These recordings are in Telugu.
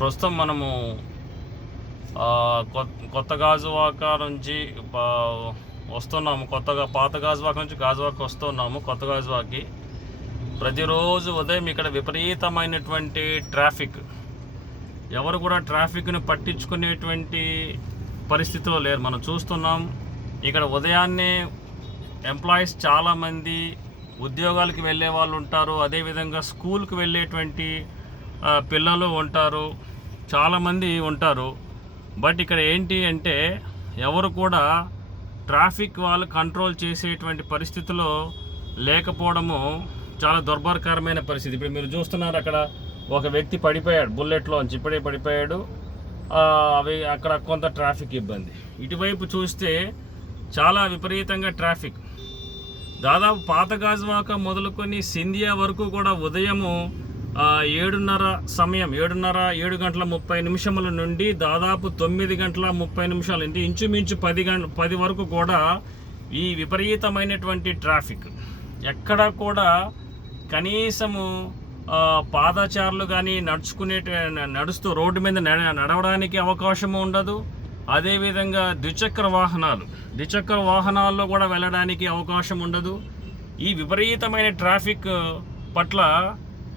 ప్రస్తుతం మనము కొత్త గాజువాక నుంచి వస్తున్నాము. కొత్తగా పాత గాజువాక నుంచి గాజువాక వస్తున్నాము కొత్త గాజువాకి. ప్రతిరోజు ఉదయం ఇక్కడ విపరీతమైనటువంటి ట్రాఫిక్. ఎవరు కూడా ట్రాఫిక్ను పట్టించుకునేటువంటి పరిస్థితిలో లేరు. మనం చూస్తున్నాం ఇక్కడ ఉదయాన్నే ఎంప్లాయీస్ చాలామంది ఉద్యోగాలకు వెళ్ళే వాళ్ళు ఉంటారు. అదేవిధంగా స్కూల్కి వెళ్ళేటువంటి పిల్లలు ఉంటారు. చాలామంది ఉంటారు. బట్ ఇక్కడ ఏంటి అంటే ఎవరు కూడా ట్రాఫిక్ వాళ్ళు కంట్రోల్ చేసేటువంటి పరిస్థితిలో లేకపోవడము చాలా దుర్భరకరమైన పరిస్థితి. ఇప్పుడు మీరు చూస్తున్నారు అక్కడ ఒక వ్యక్తి పడిపోయాడు బుల్లెట్లోంచి ఇప్పుడే పడిపోయాడు. అవి అక్కడ కొంత ట్రాఫిక్ ఇబ్బంది. ఇటువైపు చూస్తే చాలా విపరీతంగా ట్రాఫిక్. దాదాపు పాత గాజువాక మొదలుకొని సింధియా వరకు కూడా ఉదయము ఏడున్నర సమయం ఏడున్నర ఏడు గంటల ముప్పై నిమిషముల నుండి దాదాపు తొమ్మిది గంటల ముప్పై నిమిషాలు అంటే ఇంచుమించు పది గంట పది వరకు కూడా ఈ విపరీతమైనటువంటి ట్రాఫిక్. ఎక్కడ కూడా కనీసము పాదచారులు కానీ నడుచుకునే నడుస్తూ రోడ్డు మీద నడవడానికి అవకాశం ఉండదు. అదేవిధంగా ద్విచక్ర వాహనాలు ద్విచక్ర వాహనాల్లో కూడా వెళ్ళడానికి అవకాశం ఉండదు. ఈ విపరీతమైన ట్రాఫిక్ పట్ల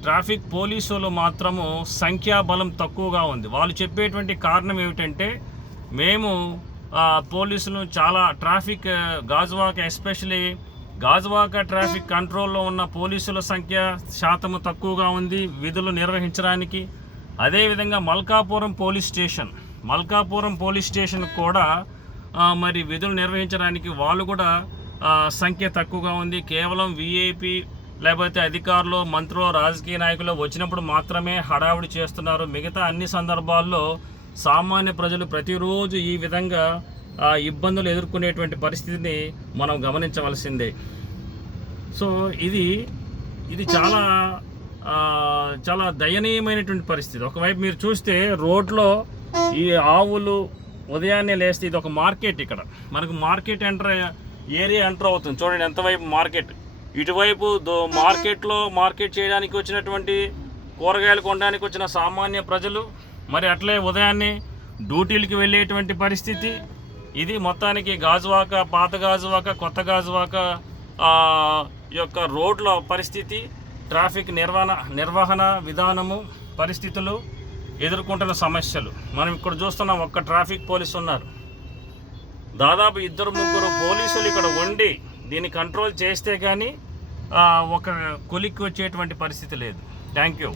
ట్రాఫిక్ పోలీసులు మాత్రము సంఖ్యాబలం తక్కువగా ఉంది. వాళ్ళు చెప్పేటువంటి కారణం ఏమిటంటే మేము పోలీసులు చాలా traffic Gajuwaka especially Gajuwaka traffic కంట్రోల్లో ఉన్న పోలీసుల సంఖ్య శాతము తక్కువగా ఉంది విధులు నిర్వహించడానికి. అదేవిధంగా Malkapuram police station Malkapuram police station కూడా మరి విధులు నిర్వహించడానికి వాళ్ళు కూడా సంఖ్య తక్కువగా ఉంది. కేవలం విఐపి లేకపోతే అధికారులు మంత్రులు రాజకీయ నాయకులు వచ్చినప్పుడు మాత్రమే హడావుడి చేస్తున్నారు. మిగతా అన్ని సందర్భాల్లో సామాన్య ప్రజలు ప్రతిరోజు ఈ విధంగా ఆ, ఇబ్బందులు ఎదుర్కొనేటువంటి పరిస్థితిని మనం గమనించవలసిందే. సో ఇది ఇది చాలా చాలా దయనీయమైనటువంటి పరిస్థితి. ఒకవైపు మీరు చూస్తే రోడ్లో ఈ ఆవులు ఉదయాన్నే లేస్తే ఇది ఒక మార్కెట్ ఇక్కడ. మనకు మార్కెట్ ఎంటర్ ఏరియా ఎంటర్ అవుతుంది. చూడండి ఎంతవైపు మార్కెట్. ఇటువైపు దో మార్కెట్లో మార్కెట్ చేయడానికి వచ్చినటువంటి కూరగాయలు కొనడానికి వచ్చిన సామాన్య ప్రజలు మరి అట్లే ఉదయాన్నే డ్యూటీలకి వెళ్ళేటువంటి పరిస్థితి. ఇది మొత్తానికి గాజువాక పాత గాజువాక కొత్త గాజువాక యొక్క రోడ్ల పరిస్థితి ట్రాఫిక్ నిర్వహణ నిర్వహణ విధానము పరిస్థితులు ఎదుర్కొంటున్న సమస్యలు. మనం ఇక్కడ చూస్తున్నాం ఒక్క ట్రాఫిక్ పోలీసు ఉన్నారు. దాదాపు ఇద్దరు ముగ్గురు పోలీసులు ఇక్కడ ఉండి దీన్ని కంట్రోల్ చేస్తే కానీ ఒక కొలిక్కి వచ్చేటువంటి పరిస్థితి లేదు. Thank you